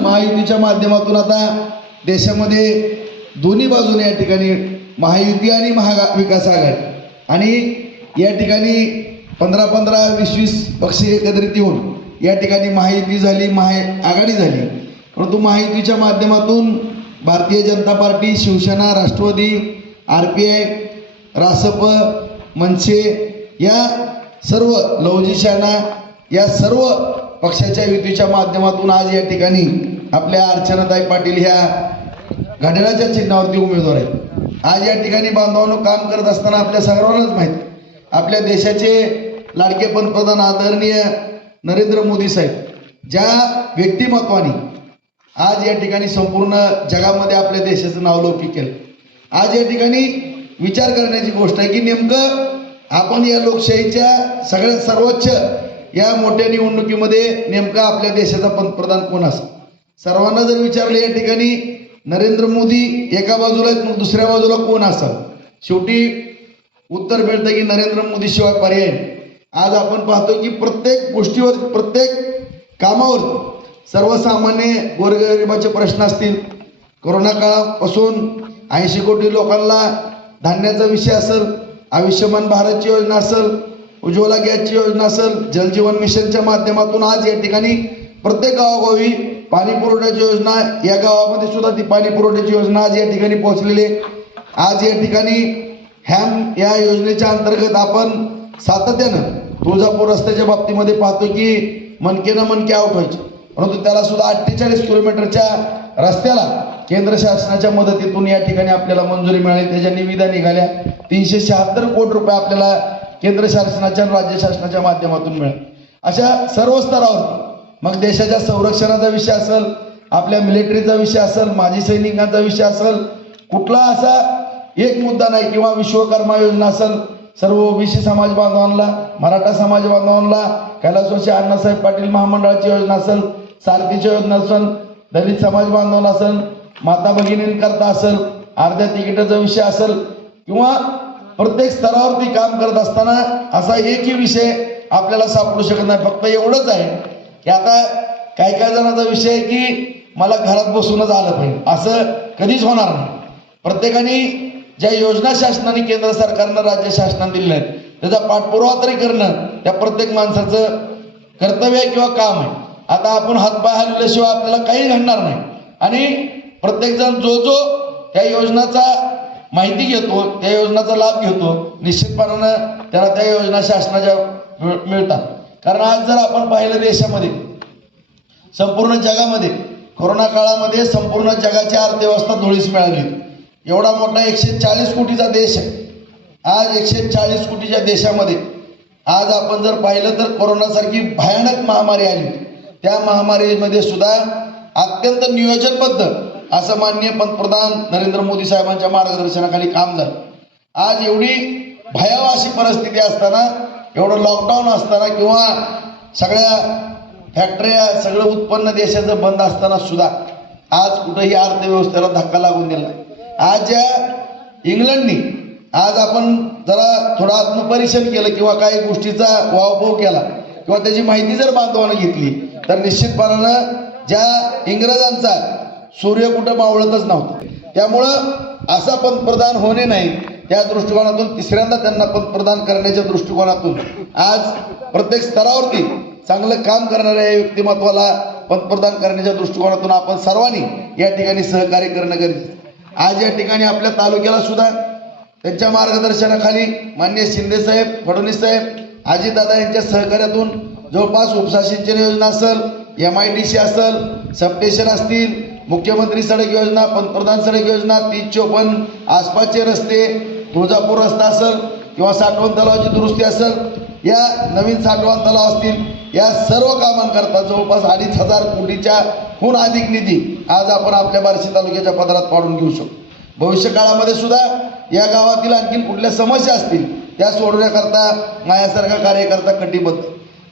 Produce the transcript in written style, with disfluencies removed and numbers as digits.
महायुतीच्या माध्यमातून आता देशामध्ये दोन्ही बाजूने या ठिकाणी महायुती आणि महाविकास आघाडी आणि या ठिकाणी 15-15, 20-20 पक्ष एकत्रित येऊन या ठिकाणी महायुती झाली, महाआघाडी झाली. परंतु महायुतीच्या माध्यमातून भारतीय जनता पार्टी, शिवसेना, राष्ट्रवादी, RPI, रासप, मनसे या सर्व लवजी सेना या सर्व पक्षाच्या युतीच्या माध्यमातून आज या ठिकाणी आपल्या अर्चनाताई पाटील ह्या घड्याळाच्या चिन्हावरती उमेदवार आहेत. आज या ठिकाणी बांधवांनो काम करत असताना आपल्या सर्वांनाच माहीत, आपल्या देशाचे लाडके पंतप्रधान आदरणीय नरेंद्र मोदी साहेब ज्या व्यक्तिमत्वाने आज या ठिकाणी संपूर्ण जगामध्ये आपल्या देशाचं नावलौकिक केलं. आज या ठिकाणी विचार करण्याची गोष्ट आहे की नेमकं आपण या लोकशाहीच्या सगळ्यात सर्वोच्च या मोठ्या निवडणुकीमध्ये नेमका आपल्या देशाचा पंतप्रधान कोण असेल. सर्वांना जर विचारले या ठिकाणी नरेंद्र मोदी एका बाजूला आहेत, मग दुसऱ्या बाजूला कोण असाल, शेवटी उत्तर मिळतं की नरेंद्र मोदी शिवाय पर्याय नाही. आज आपण पाहतो की प्रत्येक गोष्टीवर, प्रत्येक कामावर सर्वसामान्य गोरगरिबाचे प्रश्न असतील, कोरोना काळापासून 80 कोटी लोकांना धान्याचा विषय असेल, आयुष्यमान भारतची योजना असेल, उज्ज्वला गॅसची योजना असेल, जलजीवन मिशनच्या माध्यमातून आज या ठिकाणी प्रत्येक गावोगावी पाणी पुरवठ्याची योजना, या गावामध्ये सुद्धा ती पाणी पुरवठ्याची योजना आज या ठिकाणी पोहोचलेली आहे. आज या ठिकाणी हॅम या योजनेच्या अंतर्गत आपण सातत्यानं तुळजापूर रस्त्याच्या बाबतीमध्ये पाहतो की मनके आउट व्हायचे, परंतु त्याला सुद्धा 48 किलोमीटरच्या रस्त्याला केंद्र शासनाच्या मदतीतून या ठिकाणी आपल्याला मंजुरी मिळाली. त्याच्या निविदा निघाल्या. 376 कोटी रुपये आपल्याला केंद्र शासनाच्या आणि राज्य शासनाच्या माध्यमातून मिळाले. अशा सर्व स्तरावर मग देशाच्या संरक्षणाचा विषय असेल, आपल्या मिलिटरीचा विषय असेल, माजी सैनिकांचा विषय असेल, कुठला असा एक मुद्दा नाही किंवा विश्वकर्मा योजना असेल, सर्व ओबीसी समाज बांधवांना, मराठा समाज बांधवांना, कैलासवासी अण्णासाहेब पाटील महामंडळाची योजना असेल, सारथीची योजना असेल, दलित समाज बांधवांना असेल, माता भगिनींकरता असेल, अर्ध्या तिकिटाचा विषय असेल किंवा प्रत्येक स्तरावरती काम करत असताना असा एकही विषय आपल्याला सापडू शकत नाही. फक्त एवढंच आहे की आता काही जणांचा विषय आहे की मला घरात बसूनच आलं पाहिजे, असं कधीच होणार नाही. प्रत्येकाने ज्या योजना शासनाने, केंद्र सरकारनं, राज्य शासनाने दिलेल्या आहेत त्याचा पाठपुरावा तरी करणं त्या प्रत्येक माणसाचं कर्तव्य आहे किंवा काम आहे. आता आपण हातपाय हलवल्याशिवाय आपल्याला काही घडणार नाही आणि प्रत्येकजण जो त्या योजनाचा माहिती घेतो, त्या योजनाचा लाभ घेतो, निश्चितपणानं त्याला त्या योजना शासनाच्या मिळतात. कारण आज जर आपण पाहिलं देशामध्ये, संपूर्ण जगामध्ये कोरोना काळामध्ये संपूर्ण जगाची अर्थव्यवस्था धुळीस मिळाली. एवढा मोठा 140 कोटीचा देश आहे. आज 140 कोटीच्या देशामध्ये आज आपण जर पाहिलं तर कोरोनासारखी भयानक महामारी आली. त्या महामारीमध्ये सुद्धा अत्यंत नियोजनबद्ध असं माननीय पंतप्रधान नरेंद्र मोदी साहेबांच्या मार्गदर्शनाखाली काम झालं. आज एवढी भयावह अशी परिस्थिती असताना, एवढं लॉकडाऊन असताना किंवा सगळ्या फॅक्टऱ्या, सगळं उत्पन्न देशाचं बंद असताना सुद्धा आज कुठंही अर्थव्यवस्थेला धक्का लागून दिला. आज ज्या इंग्लंडनी आज आपण जरा थोडं आत्मपरीक्षण केलं किंवा काही गोष्टीचा वावभाव केला किंवा त्याची माहिती जर बांधवानं घेतली तर निश्चितपणानं ज्या इंग्रजांचा सूर्य कुठं मावळतच नव्हता. त्यामुळं असा पंतप्रधान होणे नाही, त्या दृष्टिकोनातून तिसऱ्यांदा त्यांना पंतप्रधान करण्याच्या दृष्टिकोनातून आज प्रत्येक स्तरावरती चांगलं काम करणाऱ्या या व्यक्तिमत्वाला पंतप्रधान करण्याच्या दृष्टिकोनातून आपण सर्वांनी या ठिकाणी सहकार्य करणं गरजेचं. आज या ठिकाणी आपल्या तालुक्याला सुद्धा त्यांच्या मार्गदर्शनाखाली माननीय शिंदे साहेब, फडणवीस साहेब, अजितदादा यांच्या सहकार्यातून जवळपास उपसा सिंचन योजना असेल, MIDC असेल, सबस्टेशन असतील, मुख्यमंत्री सडक योजना, पंतप्रधान सडक योजना, 30-54 आसपासचे रस्ते, तुळजापूर रस्ता असेल किंवा साठवण तलावाची दुरुस्ती असेल, या नवीन साठवण तलाव असतील, या सर्व कामांकरता जवळपास 2,500 कोटीच्याहून अधिक निधी आज आपण आपल्या बार्शी तालुक्याच्या पदरात पाडून घेऊ शकतो. भविष्य काळामध्ये सुद्धा या गावातील आणखी कुठल्या समस्या असतील त्या सोडवण्याकरता माझ्यासारखा कार्यकर्ता कटिबद्ध.